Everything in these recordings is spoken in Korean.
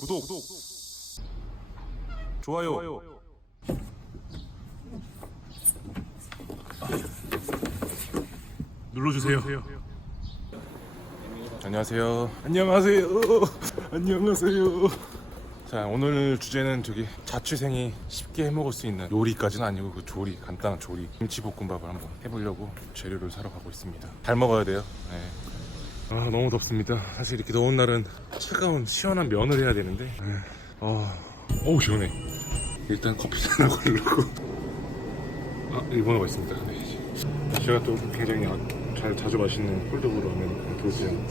구독, 좋아요. 눌러주세요. 안녕하세요. 안녕하세요. 안녕하세요. 자 오늘 주제는 저기 자취생이 쉽게 해먹을 수 있는 요리까지는 아니고 그 조리 간단한 조리 김치볶음밥을 한번 해보려고 재료를 사러 가고 있습니다. 잘 먹어야 돼요. 네. 아 너무 덥습니다. 사실 이렇게 더운 날은 차가운 시원한 면을 해야 되는데 네. 아 어우 시원해. 일단 커피 하나 걸려고 아 일본어가 있습니다. 네. 제가 또 굉장히 아- 잘 자주 마시는 콜드브루 하면 도지안.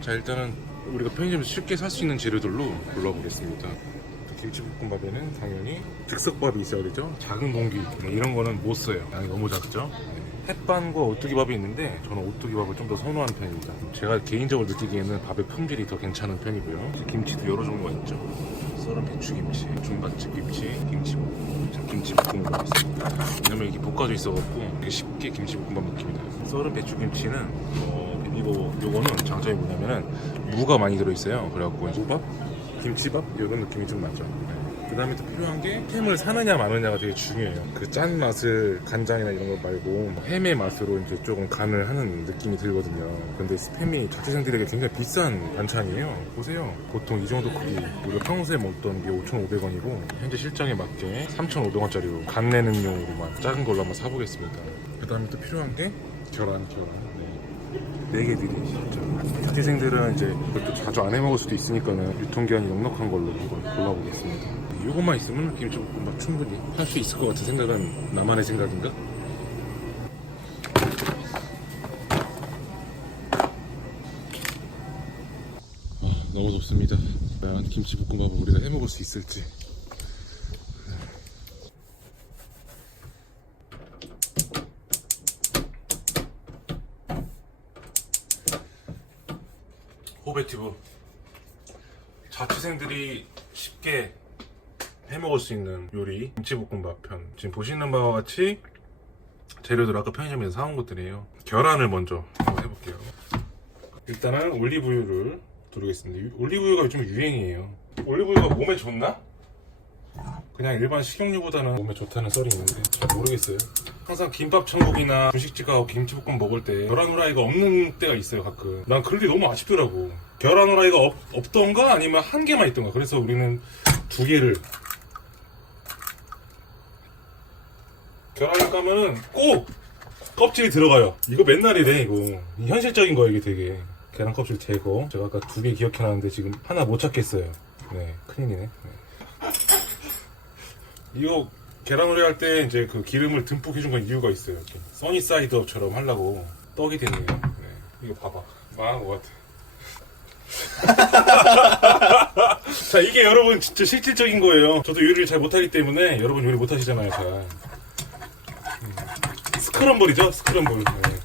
자 일단은 우리가 편의점에서 쉽게 살 수 있는 재료들로 골라보겠습니다. 김치볶음밥에는 당연히 즉석밥이 있어야 되죠. 작은 공기 뭐 이런 거는 못 써요. 양이 너무 작죠. 네. 햇반과 오뚜기밥이 있는데 저는 오뚜기밥을 좀 더 선호하는 편입니다. 제가 개인적으로 느끼기에는 밥의 품질이 더 괜찮은 편이고요. 김치도 여러 종류가 있죠. 썰은 배추김치, 중반집 김치, 김치볶음, 자, 김치볶음밥 있습니다. 왜냐면 이게 볶아져 있어갖고 쉽게 김치볶음밥 느낌이 나요. 썰은 배추김치는 어, 이거 요거는 장점이 뭐냐면은 무가 많이 들어있어요. 그래갖고 무밥, 김치밥 이런 느낌이 좀 나죠. 그 다음에 또 필요한 게 햄을 사느냐 마느냐가 되게 중요해요. 그 짠 맛을 간장이나 이런 거 말고 뭐 햄의 맛으로 이제 조금 간을 하는 느낌이 들거든요. 근데 스팸이 자취생들에게 굉장히 비싼 반찬이에요. 보세요. 보통 이 정도 크기 우리가 평소에 먹던 게 5,500원이고 현재 실정에 맞게 3,500원짜리로 간 내는 용으로만 작은 걸로 한번 사보겠습니다. 그 다음에 또 필요한 게 계란, 계란. 네. 네 개들이 진짜 자취생들은 이제 그것도 자주 안 해먹을 수도 있으니까는 유통기한이 넉넉한 걸로 한번 골라보겠습니다 이것만 있으면 김치볶음밥 충분히 할 수 있을 것 같은 생각은 나만의 생각인가? 아, 너무 덥습니다 과연 김치볶음밥을 우리가 해먹을 수 있을지 호베티브. 자취생들이 쉽게 해먹을 수 있는 요리 김치볶음밥 편. 지금 보시는 바와 같이 재료들 아까 편의점에서 사온 것들이에요. 계란을 먼저 한번 해볼게요. 일단은 올리브유를 두르겠습니다. 유- 올리브유가 요즘 유행이에요. 올리브유가 몸에 좋나? 그냥 일반 식용유보다는 몸에 좋다는 썰이 있는데 잘 모르겠어요. 항상 김밥 천국이나 분식집 가고 김치볶음 먹을 때 계란 후라이가 없는 때가 있어요 가끔. 난 그럴 때 너무 아쉽더라고 계란 후라이가 없, 없던가 아니면 한 개만 있던가 그래서 우리는 두 개를 계란을 까면은 꼭 껍질이 들어가요 이거 맨날 이래 이거 이 현실적인 거예요 이게 되게 계란 껍질 제거 제가 아까 두 개 기억해놨는데 지금 하나 못 찾겠어요 네 큰일이네 네. 이거 계란 후라이 할 때 이제 그 기름을 듬뿍 해준 건 이유가 있어요. 이렇게 써니사이드업처럼 하려고 떡이 됐네요. 네. 이거 봐봐. 망한 것 같아. 자, 이게 여러분 진짜 실질적인 거예요. 저도 요리를 잘 못하기 때문에 여러분 요리 못하시잖아요, 잘. 음. 스크럼블이죠, 스크럼블. 네.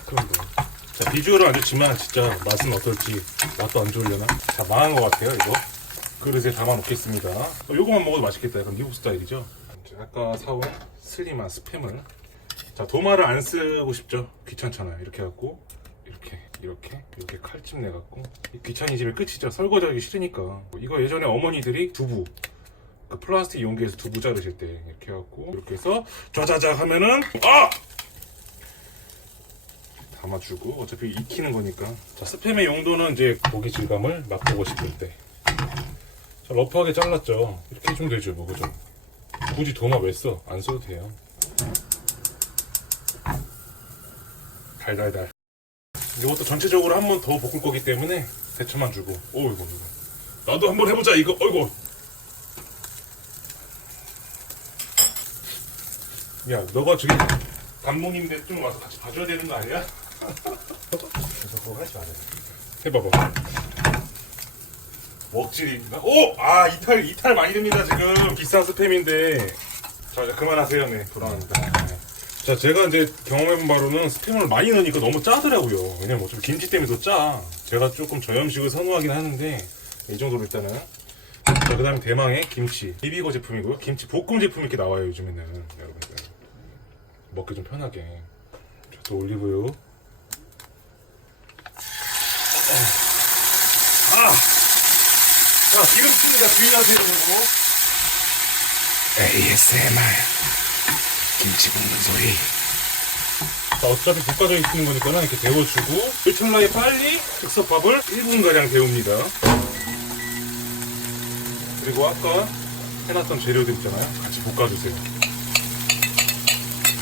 스크럼블. 자, 비주얼은 안 좋지만 진짜 맛은 어떨지 맛도 안 좋으려나? 자, 망한 것 같아요, 이거. 그릇에 담아 놓겠습니다. 어, 요거만 먹어도 맛있겠다. 약간 미국 스타일이죠. 아까 사온 슬림한 스팸을 자 도마를 안 쓰고 싶죠. 귀찮잖아요. 이렇게 해갖고 이렇게 이렇게 이렇게 칼집 내갖고 이 귀차니즘의 끝이죠. 설거지하기 싫으니까 이거 예전에 어머니들이 두부 그 플라스틱 용기에서 두부 자르실 때 이렇게 해갖고 이렇게 해서 짜자자 하면은 아 담아주고 어차피 익히는 거니까 자 스팸의 용도는 이제 고기 질감을 맛보고 싶을 때 자, 러프하게 잘랐죠. 이렇게 해주면 되죠, 뭐, 그죠? 굳이 도마 왜 써? 안 써도 돼요. 달달달. 이것도 전체적으로 한 번 더 볶을 거기 때문에 대처만 주고. 오, 이거, 이거. 나도 한번 해보자, 이거. 어이구. 야, 너가 저기 감독님인데 좀 와서 같이 봐줘야 되는 거 아니야? 그래서 그거 하지 말아요. 해봐봐. 먹질입니다. 오! 아, 이탈, 이탈 많이 됩니다, 지금. 비싼 스팸인데. 자, 이제 그만하세요. 네, 돌아갑니다. 네. 자, 제가 이제 경험해본 바로는 스팸을 많이 넣으니까 너무 짜더라고요. 왜냐면 어차피 김치 때문에 더 짜. 제가 조금 저염식을 선호하긴 하는데, 이 정도로 일단은. 자, 그 다음에 대망의 김치. 비비고 제품이고요. 김치 볶음 제품 이렇게 나와요, 요즘에는. 여러분들. 먹기 좀 편하게. 자, 또 올리브유. 아! 자, 기름칩니다. 주의하세요. ASMR. 김치 볶는 소리. 자, 어차피 볶아져 있는 거니까 이렇게 데워주고 일청나게 빨리 즉석밥을 1분가량 데웁니다. 그리고 아까 해놨던 재료들 있잖아요. 같이 볶아주세요.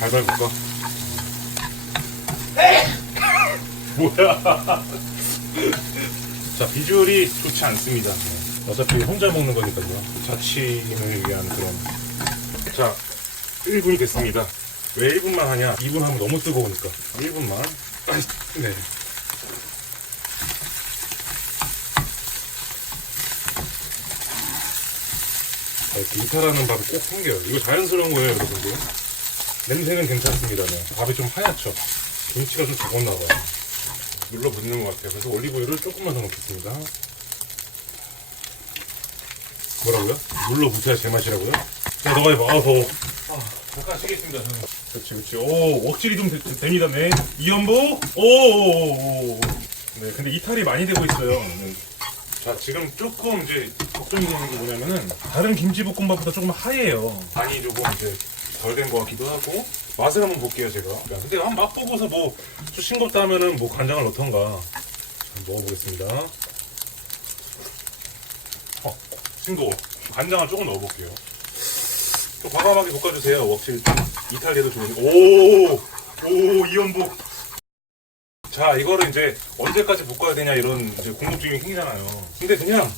발발 볶아. 뭐야? 자, 비주얼이 좋지 않습니다. 네. 어차피 혼자 먹는 거니까요. 자취인을 위한 그런. 자, 1분이 됐습니다. 왜 1분만 하냐? 2분 하면 너무 뜨거우니까. 1분만. 네. 자, 이렇게 이탈하는 밥이 꼭 생겨요. 이거 자연스러운 거예요, 여러분들. 냄새는 괜찮습니다. 네. 밥이 좀 하얗죠? 김치가 좀 적었나 봐요. 눌러붙는 것 같아요. 그래서 올리브유를 조금만 더 넣겠습니다. 뭐라고요? 눌러붙어야 제맛이라고요? 야, 너가 해봐. 아, 더워. 아, 잠깐 쉬겠습니다. 저는. 그렇지, 그렇지. 오, 억질이 좀 되, 됩니다. 네. 이연보? 오, 오, 오, 오. 네, 근데 이탈이 많이 되고 있어요. 네. 자, 지금 조금 이제 걱정이 되는 게 뭐냐면은 다른 김치볶음밥보다 조금 하얘요. 간이 조금 이제 덜 된 것 같기도 하고 맛을 한번 볼게요, 제가. 근데 한번 맛보고서 뭐 좀 싱겁다 하면은 뭐 간장을 넣던가 한번 먹어보겠습니다. 어, 싱거워. 간장을 조금 넣어볼게요. 좀 과감하게 볶아주세요. 웍칠 이탈리아도 좋은. 오, 오, 이연복. 자, 이거를 이제 언제까지 볶아야 되냐 이런 이제 궁금증이 생기잖아요. 근데 그냥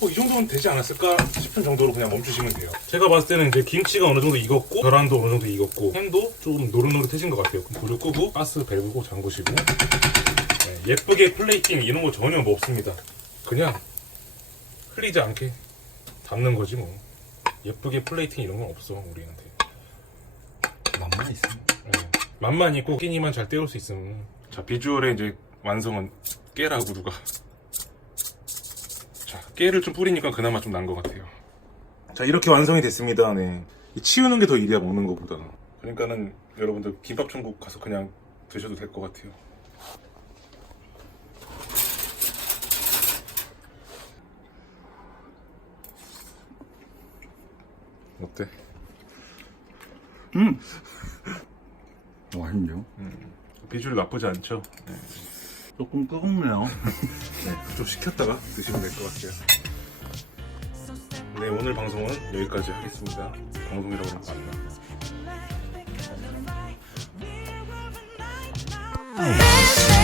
어, 이 정도면 되지 않았을까 싶은 정도로 그냥 멈추시면 돼요. 제가 봤을 때는 이제 김치가 어느 정도 익었고 계란도 어느 정도 익었고 햄도 조금 노릇노릇해진 것 같아요. 그럼 불을 끄고 가스 밸브고 잠그시고 네, 예쁘게 플레이팅 이런 거 전혀 뭐 없습니다. 그냥 흘리지 않게 담는 거지 뭐. 예쁘게 플레이팅 이런 건 없어 우리한테. 맛만 있으면. 네. 맛만 있고 끼니만 잘 때울 수 있으면 자 비주얼의 이제 완성은 깨라고 누가 자 깨를 좀 뿌리니까 그나마 좀 난 것 같아요 자 이렇게 완성이 됐습니다 네. 이 치우는 게 더 일이야 먹는 것보다 그러니까는 여러분들 김밥 천국 가서 그냥 드셔도 될 것 같아요 어때? 맛있네요. 비주얼 나쁘지 않죠? 조금 뜨겁네요. 네, 좀 식혔다가 드시면 될 것 같아요. 네, 오늘 방송은 여기까지 하겠습니다. 방송이라고 하면 맞나? This